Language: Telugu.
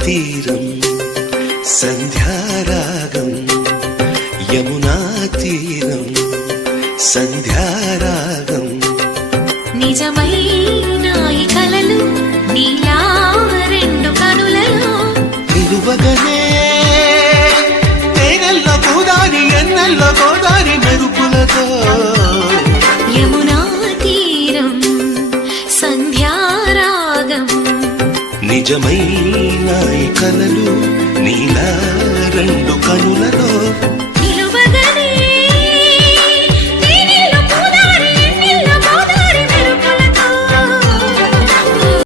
తీరం సంధ్యారాగం యమునా తీరం సంధ్యారాగం నిజమైన ఈ కలలు నీలా రెండు కనులలో నిలువగనే తేనెల్లో గోదారి ఎన్నెల్లో గోదారి మెరుపులతో యమునా తీరం సంధ్యారాగం నిజమైన ఈ కలలు నీలా రెండు కనులలో